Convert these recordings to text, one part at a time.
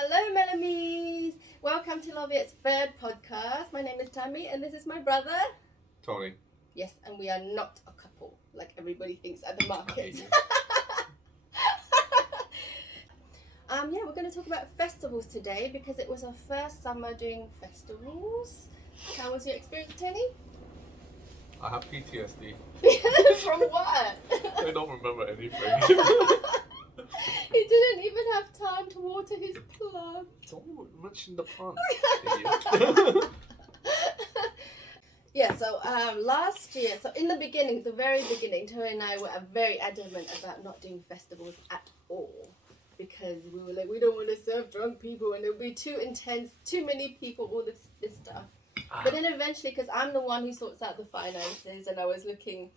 Hello, Vietnamese! Welcome to Loviet's third podcast. My name is Tammy, and this is my brother. Tony. Yes, and we are not a couple, like everybody thinks at the market. We're going to talk about festivals today because it was our first summer doing festivals. How was your experience, Tony? I have PTSD. From what? I don't remember anything. He didn't even have time to water his plant. Don't mention the plant. Last year, so in the beginning, the very beginning, Tony and I were very adamant about not doing festivals at all. Because we were like, we don't want to serve drunk people and it'll be too intense, too many people, all this stuff. But then eventually, because I'm the one who sorts out the finances and I was looking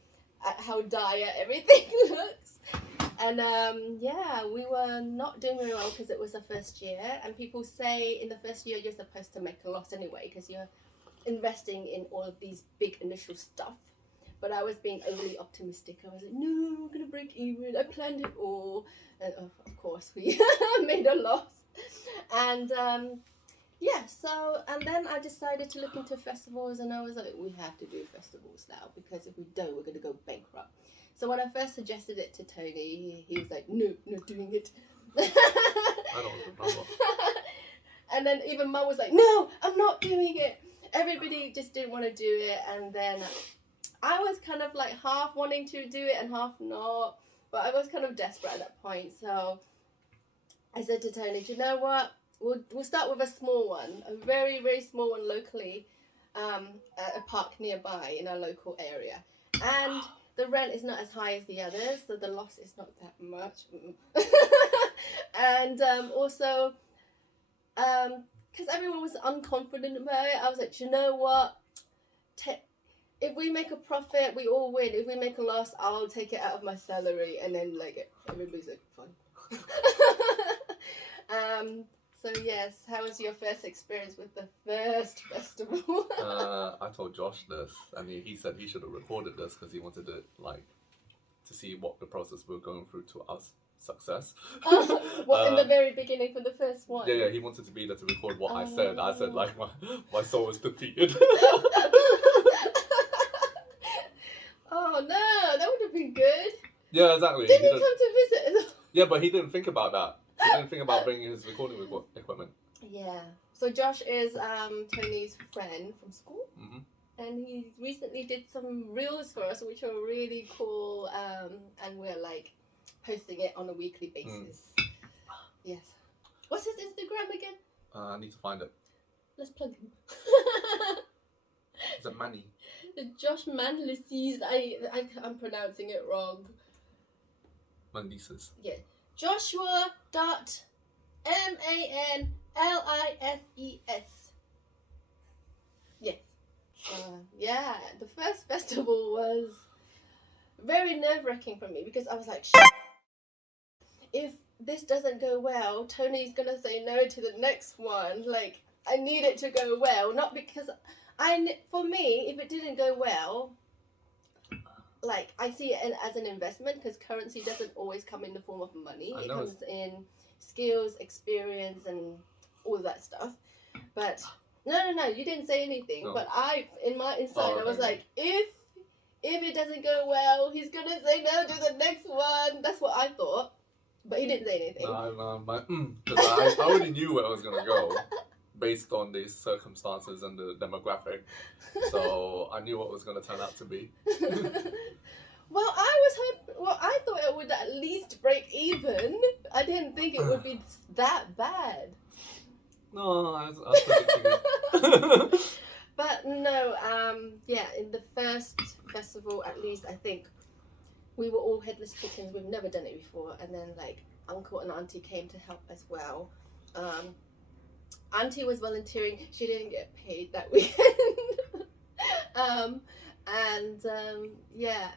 at how dire everything looks. And we were not doing very well because it was the first year. And people say in the first year you're supposed to make a loss anyway because you're investing in all of these big initial stuff. But I was being overly optimistic. I was like, no, we're going to break even. I planned it all. And of course, we made a loss. And and then I decided to look into festivals. And I was like, we have to do festivals now because if we don't, we're going to go bankrupt. So when I first suggested it to Tony, he was like, no, not doing it. I don't remember. And then even Mum was like, no, I'm not doing it. Everybody just didn't want to do it. And then I was kind of like half wanting to do it and half not. But I was kind of desperate at that point. So I said to Tony, do you know what? We'll start with a small one, a very, very small one locally, at a park nearby in our local area. And the rent is not as high as the others, so the loss is not that much. And also, because everyone was unconfident about it, I was like, you know what? If we make a profit, we all win. If we make a loss, I'll take it out of my salary. And then everybody's like, fine. So yes, how was your first experience with the first festival? I told Josh this, and he said he should have recorded this because he wanted to to see what the process we were going through to us success. In the very beginning for the first one? Yeah, he wanted to be there to record what I said. I said like my soul was defeated. Oh no, that would have been good. Yeah, exactly. Didn't he come to visit? Yeah, but he didn't think about that. He didn't think about bringing his recording equipment. Yeah. So Josh is Tony's friend from school. Mm-hmm. And he recently did some reels for us, which are really cool. And we're like posting it on a weekly basis. Yes. What's his Instagram again? I need to find it. Let's plug him. Is it Manny? Josh Manlises. I'm pronouncing it wrong. Manlises. Yeah. Joshua.Manlises. Yes. The first festival was very nerve-wracking for me because I was like, if this doesn't go well, Tony's gonna say no to the next one. Like, I need it to go well, not because for me, if it didn't go well, like, I see it as an investment because currency doesn't always come in the form of money. It comes in skills, experience, and all that stuff. But no, you didn't say anything. No. But in my inside, I was like, if it doesn't go well, he's gonna say no to the next one. That's what I thought. But he didn't say anything. No, because I already knew where I was gonna go. Based on these circumstances and the demographic, so I knew what was going to turn out to be. Well, I thought it would at least break even. I didn't think it would be that bad. No, I was predicting it. But no, in the first festival, at least I think we were all headless chickens. We've never done it before, and then like uncle and auntie came to help as well. Auntie was volunteering. She didn't get paid that weekend.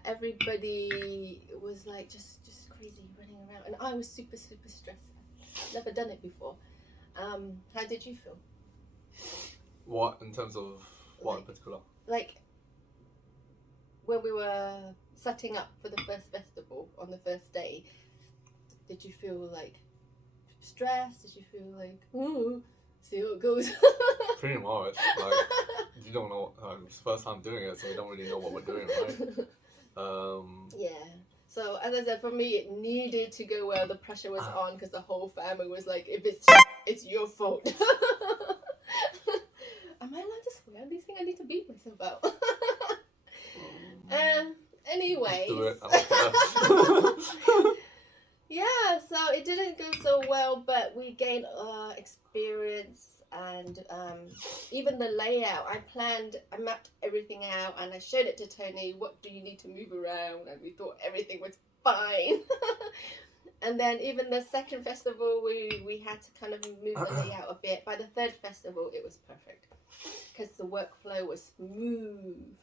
Everybody was like just crazy running around, and I was super stressed. I've never done it before. How did you feel? What in terms of what in particular? Like when we were setting up for the first festival on the first day, did you feel like stressed? Did you feel like, ooh, see how it goes? Pretty much. Like, you don't know. It's the first time doing it, so we don't really know what we're doing, right? Yeah. So as I said, for me, it needed to go well. The pressure was on because the whole family was like, "If it's your fault." Am I allowed to swear on these things? I need to beat myself out. Anyways. Do it. I don't care. Yeah, so it didn't go so well, but we gained experience and even the layout. I mapped everything out and I showed it to Tony. What do you need to move around? And we thought everything was fine. And then even the second festival, we had to kind of move the layout a bit. By the third festival, it was perfect because the workflow was smooth.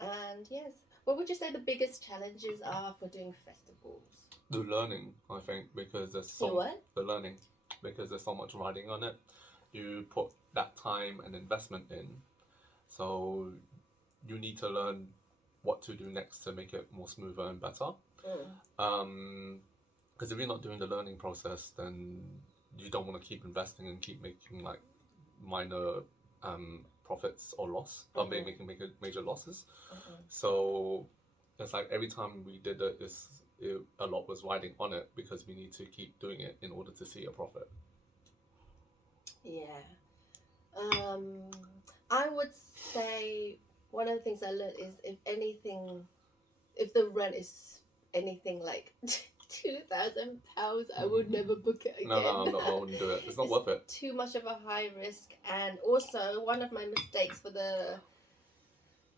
And yes, what would you say the biggest challenges are for doing festivals? The learning, I think, because there's the learning, because there's so much riding on it. You put that time and investment in, so you need to learn what to do next to make it more smoother and better. Because if you're not doing the learning process, then you don't want to keep investing and keep making like minor profits or loss, or making major losses. So it's like every time we did it, a lot was riding on it because we need to keep doing it in order to see a profit. Yeah. I would say one of the things I learned is if the rent is anything like £2,000, I would never book it again. No, I wouldn't do it. It's not worth it. Too much of a high risk. And also, one of my mistakes for the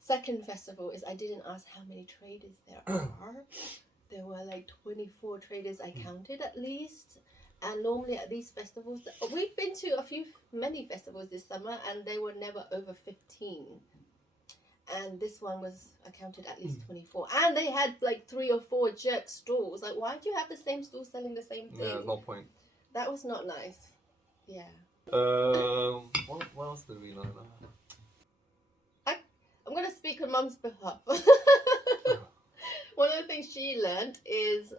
second festival is I didn't ask how many traders there are. There were like 24 traders I counted at least. And normally at these festivals, we've been to many festivals this summer, and they were never over 15. And this one I counted at least 24. And they had like 3 or 4 jerk stalls. Like, why do you have the same stall selling the same thing? Yeah, there's no point. That was not nice. Yeah. What else did we learn? I'm going to speak on Mum's behalf. One of the things she learned is,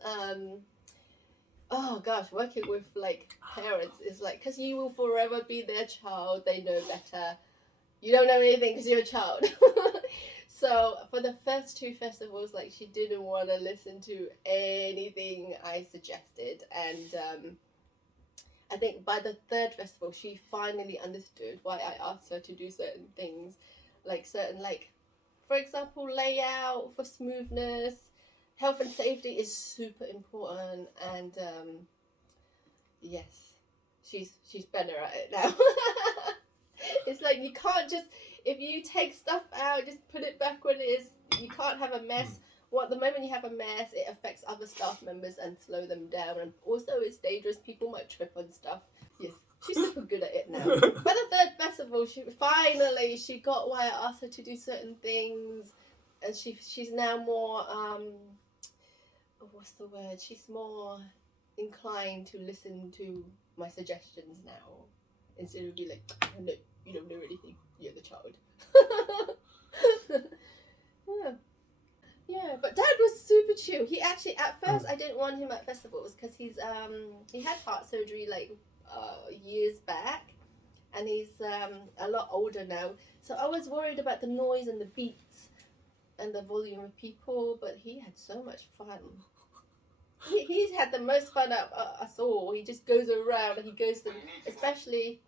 working with like parents is like, because you will forever be their child, they know better. You don't know anything because you're a child. So for the first 2 festivals, like she didn't want to listen to anything I suggested, and I think by the 3rd festival, she finally understood why I asked her to do certain things, like for example, layout for smoothness. Health and safety is super important, and yes, she's better at it now. It's like you can't just, if you take stuff out, just put it back when it is. You can't have a mess. The moment you have a mess, it affects other staff members and slow them down, and also it's dangerous. People might trip on stuff. Yes, she's super good at it now. By the 3rd festival, she got why I asked her to do certain things, and she's now more what's the word? She's more inclined to listen to my suggestions now, instead of be like, no, you don't know anything, you're the child. Yeah, but Dad was super chill. He actually, at first, I didn't want him at festivals because he had heart surgery like years back, and he's a lot older now. So I was worried about the noise and the beats and the volume of people, but he had so much fun. He's had the most fun out us all. He just goes around and he goes to, especially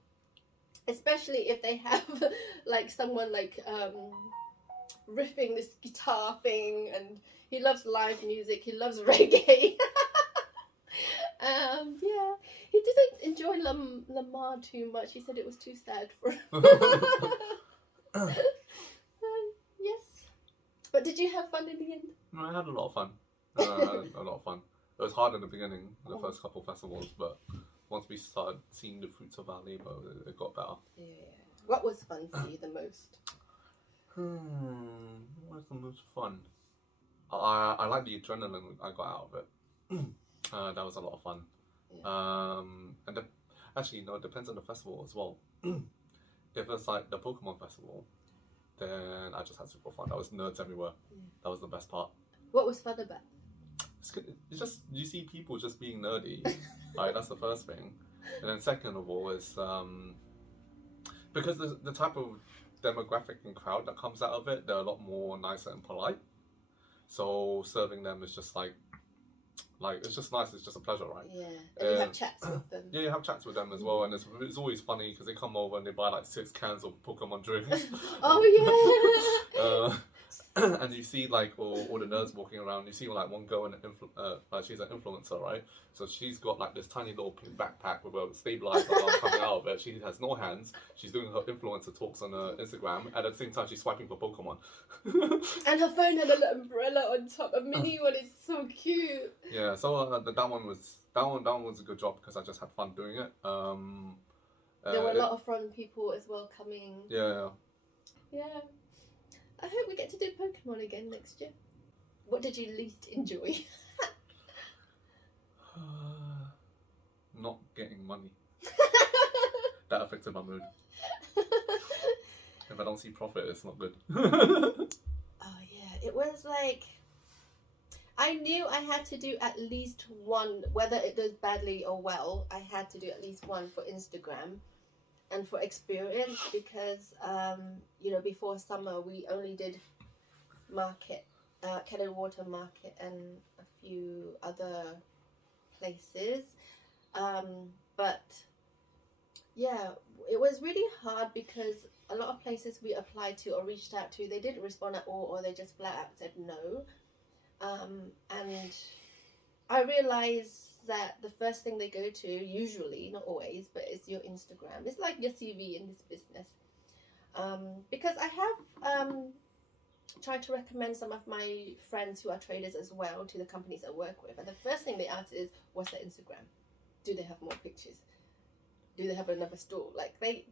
if they have like someone like riffing this guitar thing, and he loves live music. He loves reggae. Yeah, he didn't enjoy Lamar too much. He said it was too sad for him. Yes, but did you have fun in the end? No, I had a lot of fun. A lot of fun. It was hard in the beginning, the first couple of festivals, but once we started seeing the fruits of our labour, it got better. Yeah. What was fun for you the most? What was the most fun? I like the adrenaline I got out of it. That was a lot of fun. Yeah. Actually, no, it depends on the festival as well. If it's like the Pokemon festival, then I just had super fun. There was nerds everywhere. Yeah. That was the best part. What was fun about? it's just you see people just being nerdy, right? That's the first thing, and then second of all is because the type of demographic and crowd that comes out of it, they're a lot more nicer and polite. So serving them is just like it's just nice. It's just a pleasure, right? Yeah, and you have chats with them. Yeah, you have chats with them as well, and it's always funny because they come over and they buy like 6 cans of Pokemon drinks. Oh yeah. And you see like all the nerds walking around. You see like one girl in like she's an influencer, right? So she's got like this tiny little pink backpack with a stabilizer arm coming out of it. She has no hands. She's doing her influencer talks on her Instagram. At the same time, she's swiping for Pokemon. And her phone had a little umbrella on top. A mini one is so cute. Yeah, so that one was a good job because I just had fun doing it. There were a lot of fun people as well coming. Yeah. Yeah. I hope we get to do Pokemon again next year. What did you least enjoy? Not getting money. That affected my mood. If I don't see profit, it's not good. Oh yeah, it was like I knew I had to do at least one, whether it does badly or well. I had to do at least one for Instagram and for experience because before summer we only did market, Kettle Water Market and a few other places, but yeah, it was really hard because a lot of places we applied to or reached out to, they didn't respond at all, or they just flat out said no. And I realized that the first thing they go to, usually, not always, but it's your Instagram. It's like your CV in this business. Because I have tried to recommend some of my friends who are traders as well to the companies I work with. And the first thing they ask is, what's their Instagram? Do they have more pictures? Do they have another store? Like they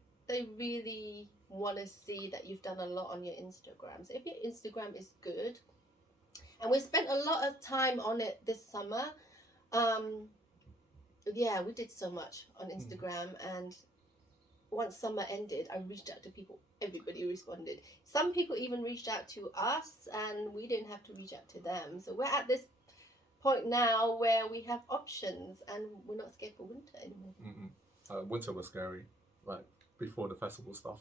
really want to see that you've done a lot on your Instagram. So if your Instagram is good, and we spent a lot of time on it this summer. Yeah, we did so much on Instagram, and once summer ended, I reached out to people. Everybody responded. Some people even reached out to us, and we didn't have to reach out to them. So we're at this point now where we have options, and we're not scared for winter anymore. Winter was scary, like before the festival stuff,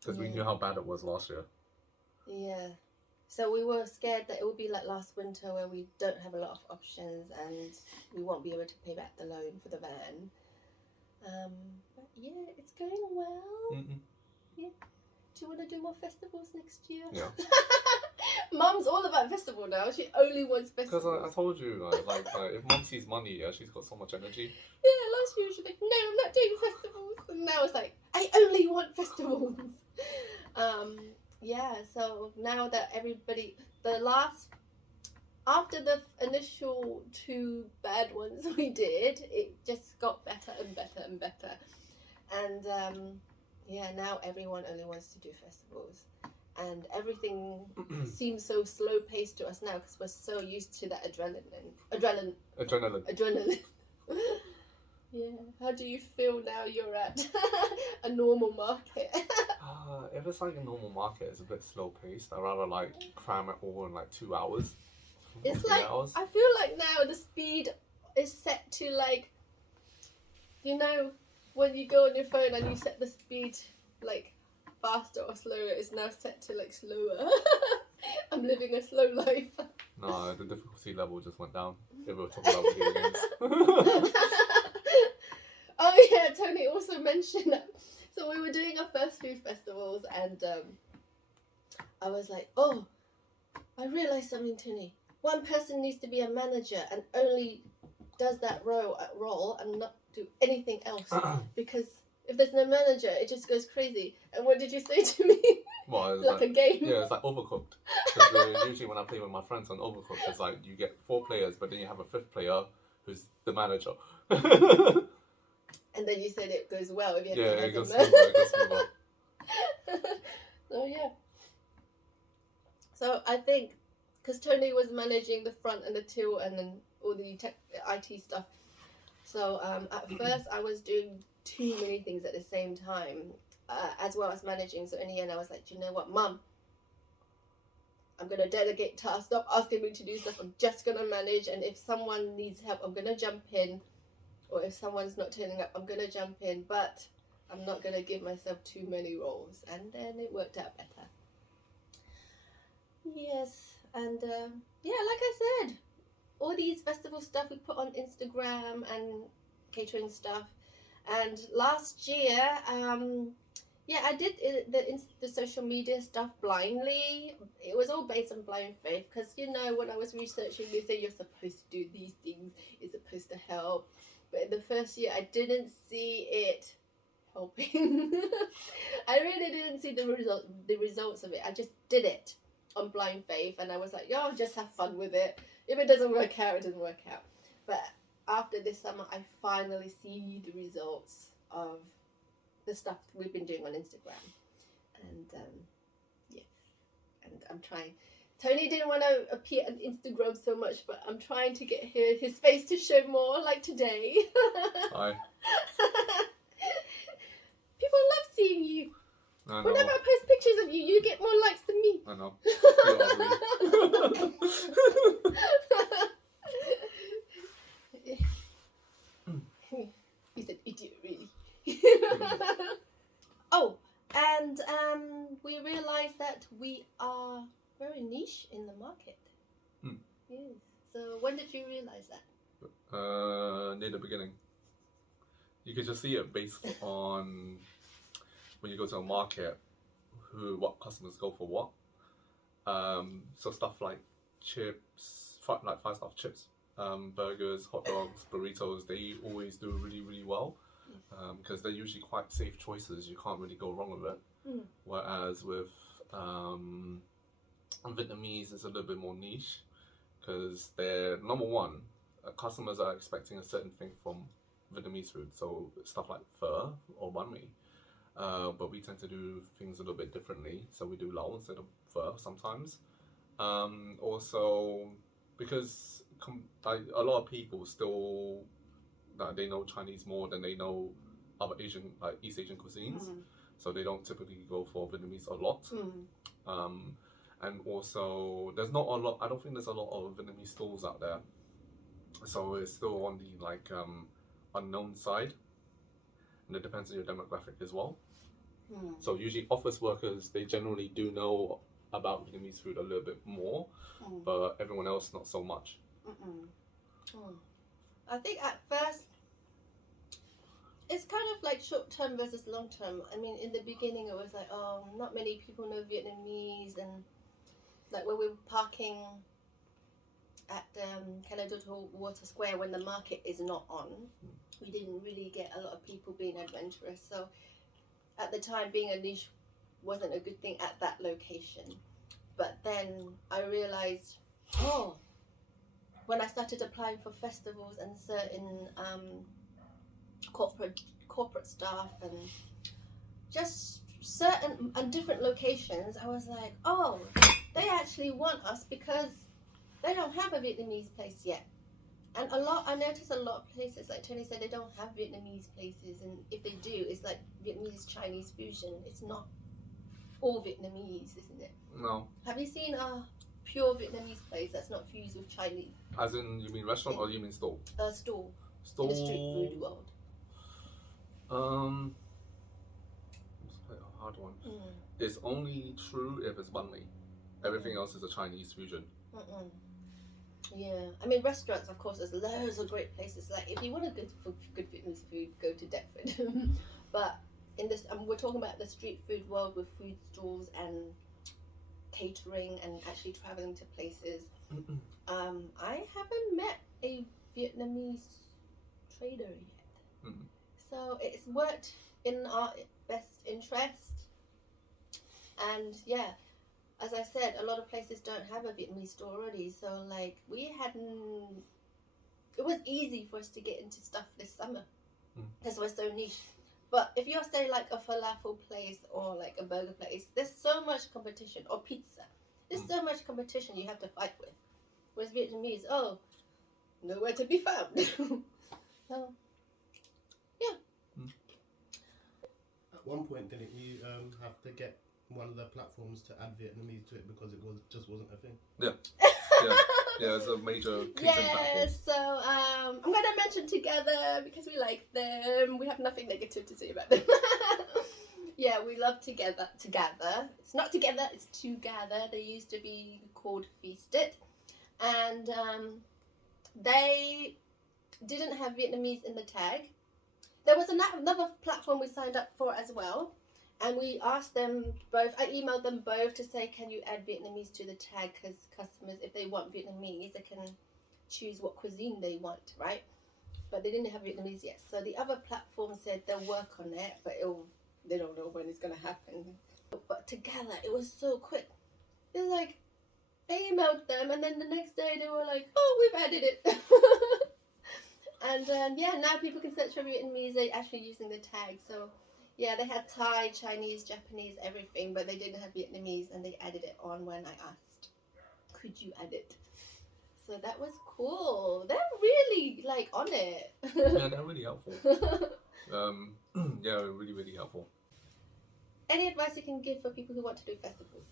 because we knew how bad it was last year. Yeah. So we were scared that it would be like last winter where we don't have a lot of options and we won't be able to pay back the loan for the van. But yeah, it's going well. Yeah. Do you want to do more festivals next year? Yeah. Mum's all about festival now. She only wants festivals. Because I told you, like if Mum sees money, she's got so much energy. Yeah, last year she was like, no, I'm not doing festivals. And now it's like, I only want festivals. Yeah, so now that everybody, after the initial 2 bad ones we did, it just got better and better and better. And yeah, now everyone only wants to do festivals. And everything seems so slow paced to us now because we're so used to that adrenaline. Yeah. How do you feel now you're at a normal market? If it's like a normal market, it's a bit slow paced. I'd rather like cram it all in like 2 hours. It's like, 3 hours. I feel like now the speed is set to like, when you go on your phone and you set the speed like faster or slower, it's now set to like slower. I'm living a slow life. No, the difficulty level just went down. If we were talking about video games. Oh yeah, Tony also mentioned that. So we were doing our first few festivals and I was like, oh, I realised something, Tony. One person needs to be a manager and only does that role and not do anything else. Because if there's no manager, it just goes crazy. And what did you say to me? Well, it's like a game. Yeah, it's like Overcooked. Because usually when I play with my friends on Overcooked, it's like you get 4 players, but then you have a 5th player who's the manager. And then you said it goes well if you have a it goes manager. smoother. Oh yeah. So I think because Tony was managing the front and the till and then all the IT stuff. So at first I was doing too many things at the same time, as well as managing. So in the end I was like, do you know what, Mum? I'm gonna delegate tasks. Stop asking me to do stuff. I'm just gonna manage. And if someone needs help, I'm gonna jump in. Or if someone's not turning up, I'm gonna jump in. But I'm not gonna give myself too many roles. And then it worked out better. Yes, and yeah, like I said, all these festival stuff we put on Instagram and catering stuff. And last year, yeah, I did the social media stuff blindly. It was all based on blind faith because, you know, when I was researching, they say you're supposed to do these things, it's supposed to help. But in the first year, I didn't see it helping. I really didn't see the results of it. I just did it on blind faith, and I was like, yo, just have fun with it. If it doesn't work out, it doesn't work out. But after this summer, I finally see the results of the stuff we've been doing on Instagram. And yes, and I'm trying. Tony didn't want to appear on Instagram so much, but I'm trying to get his face to show more, like today. Hi. People love seeing you. I know. Whenever I post pictures of you, you get more likes than me. I know. He's an idiot, really. Oh, and we realised that we are very niche in the market. Yes. So when did you realise that? Near the beginning. You can just see it based on when you go to a market, what customers go for what. So stuff like chips, like 5-star chips, burgers, hot dogs, burritos, they always do really, really well. Because they're usually quite safe choices. You can't really go wrong with it. Whereas with Vietnamese, it's a little bit more niche because they're, number one, customers are expecting a certain thing from Vietnamese food. So stuff like pho or banh mi. But we tend to do things a little bit differently. So we do lao instead of pho sometimes. Also, because a lot of people still, they know Chinese more than they know other Asian, like East Asian cuisines. So they don't typically go for Vietnamese a lot. And also, there's not a lot, I don't think there's a lot of Vietnamese stalls out there. So it's still on the like unknown side. And it depends on your demographic as well. So usually office workers, they generally do know about Vietnamese food a little bit more, but everyone else not so much. I think at first, it's kind of like short term versus long term. I mean, in the beginning, it was like, oh, not many people know Vietnamese, and like when we were parking at Canada Water Square when the market is not on, we didn't really get a lot of people being adventurous. So at the time, being a niche wasn't a good thing at that location. But then I realized, oh, when I started applying for festivals and certain corporate staff and just certain and different locations, I was like, oh, they actually want us because they don't have a Vietnamese place yet. And I noticed a lot of places, like Tony said, they don't have Vietnamese places, and if they do, it's like Vietnamese Chinese fusion. It's not all Vietnamese, isn't it? No. Have you seen a pure Vietnamese place that's not fused with Chinese? As in, you mean restaurant or you mean stall? Stall. Stall. In the street food world. It's quite a hard one. It's only true if it's banh mi. Everything else is a Chinese fusion. Yeah, I mean restaurants, of course, there's loads of great places. Like if you want a good Vietnamese food, go to Deptford. But in this, we're talking about the street food world with food stalls and catering and actually traveling to places. I haven't met a Vietnamese trader yet. So it's worked in our best interest. And yeah, as I said, a lot of places don't have a Vietnamese store already. So like it was easy for us to get into stuff this summer because we're so niche. But if you're say like a falafel place or like a burger place, there's so much competition, or pizza. There's so much competition you have to fight with. Whereas Vietnamese, nowhere to be found. So, yeah. At one point, didn't you have to get one of the platforms to add Vietnamese to it because it just wasn't a thing. Yeah, it's a major catering Yeah, platform. so I'm gonna mention Together because we like them. We have nothing negative to say about them. Yeah, we love Together. It's not Together, it's Together. They used to be called Feasted, and they didn't have Vietnamese in the tag. There was another platform we signed up for as well, and we asked them both. I emailed them both to say, can you add Vietnamese to the tag? Because customers, if they want Vietnamese, they can choose what cuisine they want, right? But they didn't have Vietnamese yet. So the other platform said they'll work on it, but they don't know when it's going to happen. But Together, it was so quick. It was like, I emailed them, and then the next day they were like, oh, we've added it. And yeah, now people can search for Vietnamese. They're actually using the tag. So yeah, they had Thai, Chinese, Japanese, everything, but they didn't have Vietnamese, and they added it on when I asked, could you add it? So that was cool. They're really like on it. Yeah, they're really helpful. Yeah, really, really helpful. Any advice you can give for people who want to do festivals?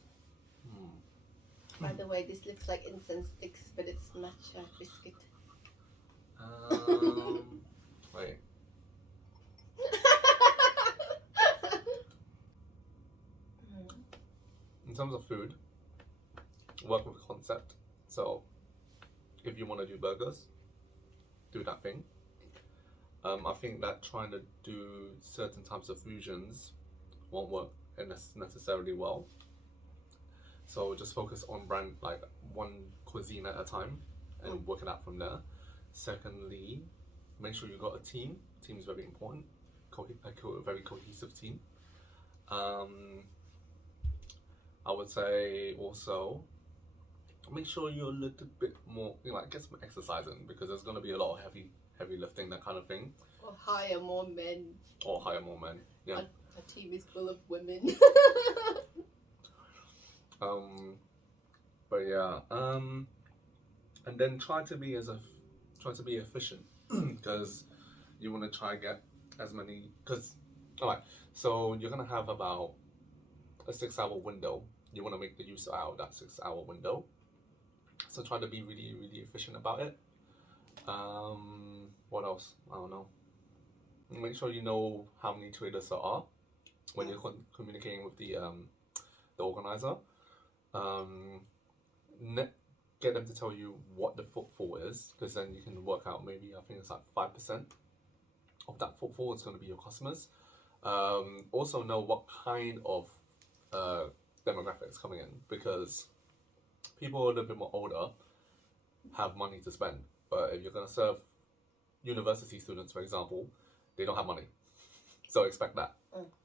By the way, this looks like incense sticks, but it's matcha biscuit. Wait. In terms of food, work with a concept. So, if you want to do burgers, do that thing. I think that trying to do certain types of fusions won't work necessarily well. So just focus on brand, like one cuisine at a time, and work it out from there. Secondly, make sure you got a team. Team is very important. A very cohesive team. I would say also make sure you're a little bit more, get some exercise in, because there's going to be a lot of heavy lifting, that kind of thing. Or hire more men. Yeah. Our team is full of women. But yeah, and then try to be efficient, because you want to try and get as many. So you're gonna have about a 6-hour window. You want to make the use out of that 6-hour window. So try to be really, really efficient about it. What else? I don't know. Make sure you know how many traders there are when you're communicating with the organizer. Get them to tell you what the footfall is, because then you can work out, maybe I think it's like 5% of that footfall is going to be your customers. Also know what kind of demographics coming in, because people who are a little bit more older have money to spend, but if you're going to serve university students, for example, they don't have money, so expect that.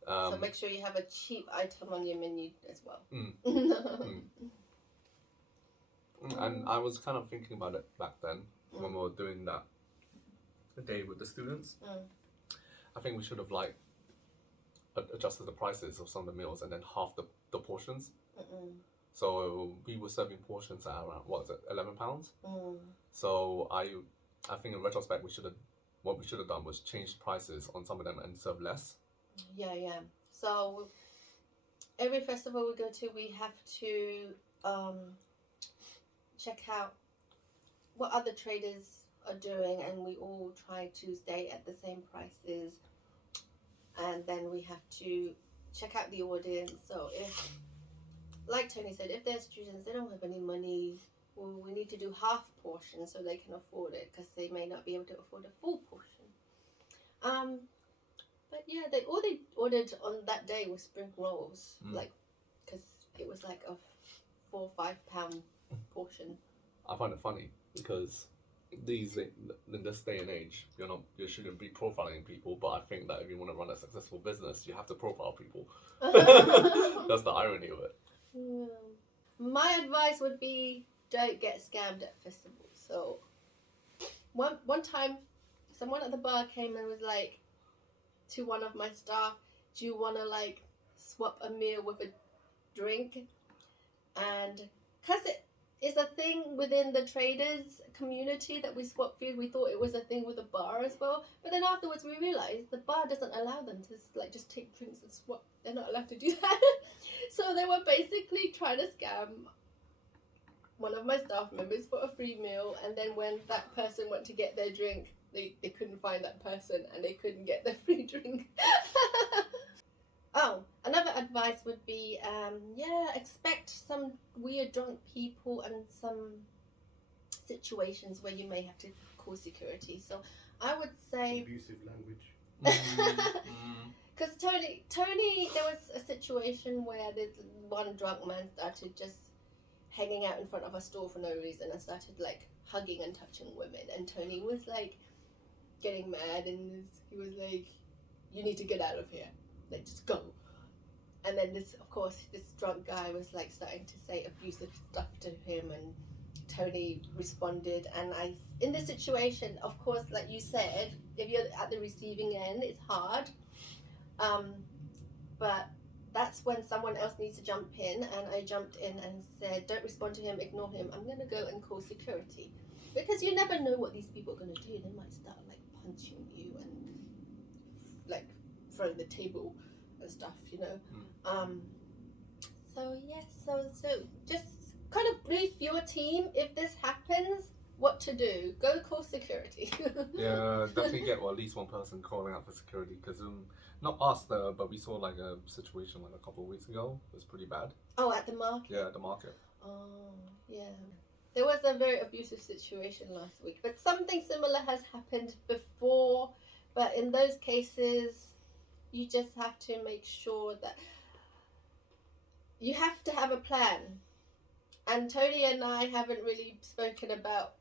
So make sure you have a cheap item on your menu as well. And I was kind of thinking about it back then when we were doing that day with the students. I think we should have adjusted the prices of some of the meals and then half the portions. So we were serving portions at around, what is it, £11? So I think in retrospect what we should have done was change prices on some of them and serve less. Yeah. So every festival we go to, we have to check out what other traders are doing, and we all try to stay at the same prices. And then we have to check out the audience. So if, like Tony said, if there's students, they don't have any money, well, we need to do half portion so they can afford it, because they may not be able to afford a full portion. But yeah, all they ordered on that day was spring rolls, because it was like a £4 or £5 portion. I find it funny because in this day and age, you shouldn't be profiling people, but I think that if you want to run a successful business, you have to profile people. That's the irony of it. My advice would be, don't get scammed at festivals. So one time, someone at the bar came and was like to one of my staff, do you want to swap a meal with a drink? And because it's a thing within the traders community that we swap food. We thought it was a thing with the bar as well, but then afterwards we realized the bar doesn't allow them to like just take drinks and swap. They're not allowed to do that. So they were basically trying to scam one of my staff members for a free meal, and then when that person went to get their drink, they couldn't find that person and they couldn't get their free drink. Oh, another advice would be, expect some weird drunk people and some situations where you may have to call security. So I would say, Abusive language. because Tony, there was a situation where this one drunk man started just hanging out in front of a store for no reason and started like hugging and touching women, and Tony was like getting mad, and he was like, "You need to get out of here. Like, just go." And then this drunk guy was like starting to say abusive stuff to him, and Tony responded. And in this situation, of course, like you said, if you're at the receiving end, it's hard. But that's when someone else needs to jump in, and I jumped in and said, "Don't respond to him, ignore him. I'm gonna go and call security," because you never know what these people are gonna do. They might start like punching you and like throwing the table and stuff, you know. So just kind of brief your team if this happens, what to do. Go call security. Yeah, definitely get at least one person calling out for security, because not us though, but we saw like a situation like a couple of weeks ago. It was pretty bad. Oh, at the market? Yeah, at the market. Oh, yeah. There was a very abusive situation last week, but something similar has happened before. But in those cases, you just have to make sure that you have to have a plan. And Tony and I haven't really spoken about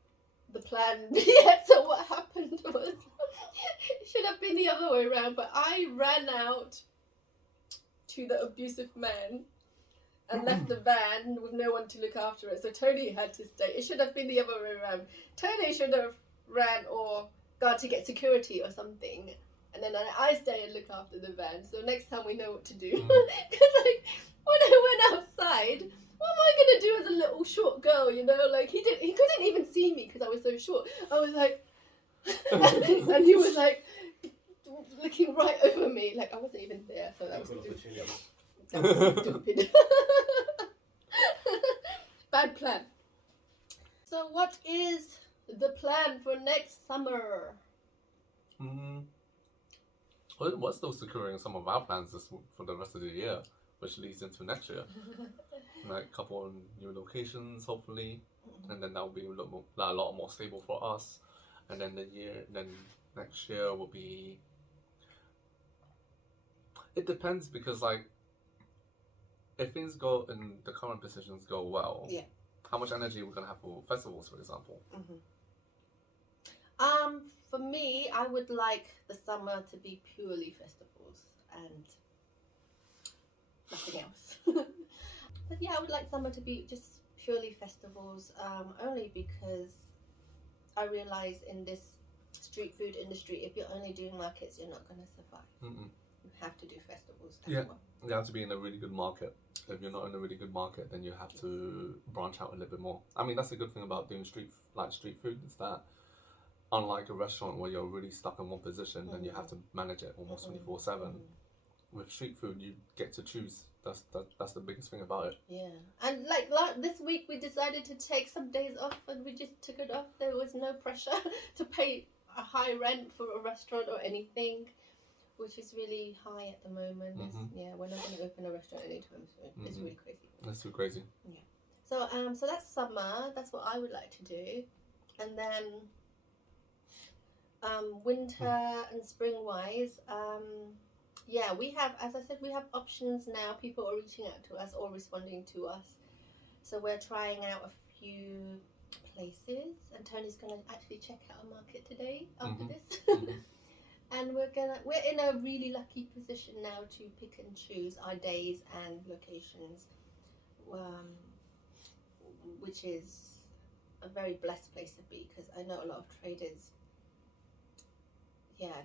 the plan yet. So what happened was, it should have been the other way around, but I ran out to the abusive man and left the van with no one to look after it. So Tony had to stay. It should have been the other way around. Tony should have ran or gone to get security or something, and then I stay and look after the van. So next time we know what to do. Because like when I went outside, what am I gonna do as a little short girl? You know, like he couldn't even see me because I was so short. I was like, and he was like looking right over me, like I wasn't even there. So that was stupid. That was stupid. Bad plan. So what is the plan for next summer? Well, we're still securing some of our plans for the rest of the year, which leads into next year. Like a couple of new locations, hopefully, and then that will be a lot more stable for us. And then next year will be. It depends, because like, if things go in the current positions go well, yeah, how much energy we're gonna have for festivals, for example. For me, I would like the summer to be purely festivals and nothing else. But yeah, I would like summer to be just purely festivals, only because I realize in this street food industry, if you're only doing markets, you're not going to survive. You have to do festivals as well. You have to be in a really good market. If you're not in a really good market, then you have to branch out a little bit more. I mean, that's the good thing about doing street food, is that unlike a restaurant where you're really stuck in one position and you have to manage it almost 24/7, with street food you get to choose. That's the biggest thing about it. Yeah, and like this week we decided to take some days off, and we just took it off. There was no pressure to pay a high rent for a restaurant or anything, which is really high at the moment. Yeah, we're not going to open a restaurant anytime soon. It's really crazy. That's too crazy. Yeah. So that's summer. That's what I would like to do, and then winter and spring wise. Yeah, we have, as I said, we have options now. People are reaching out to us or responding to us. So we're trying out a few places, and Tony's going to actually check out a market today after this. And we're in a really lucky position now to pick and choose our days and locations, which is a very blessed place to be, because I know a lot of traders,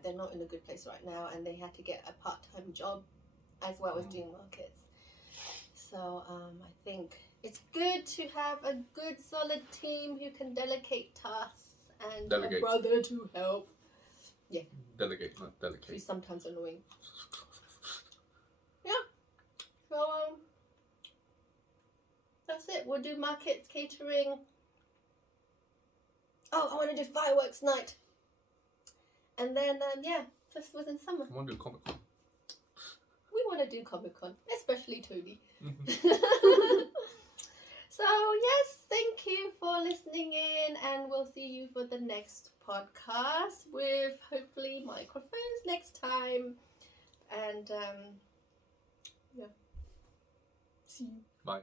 they're not in a good place right now, and they had to get a part-time job as well as doing markets. So I think it's good to have a good solid team who can delegate tasks and Delegate. a brother to help. Delegate, not She's delegate. sometimes annoying. Yeah. So that's it. We'll do markets, catering. Oh, I want to do fireworks night. And then festivals in summer. I want to do Comic Con. We want to do Comic-Con, especially Tony. Mm-hmm. So yes, thank you for listening in, and we'll see you for the next podcast with hopefully microphones next time. And see you. Bye.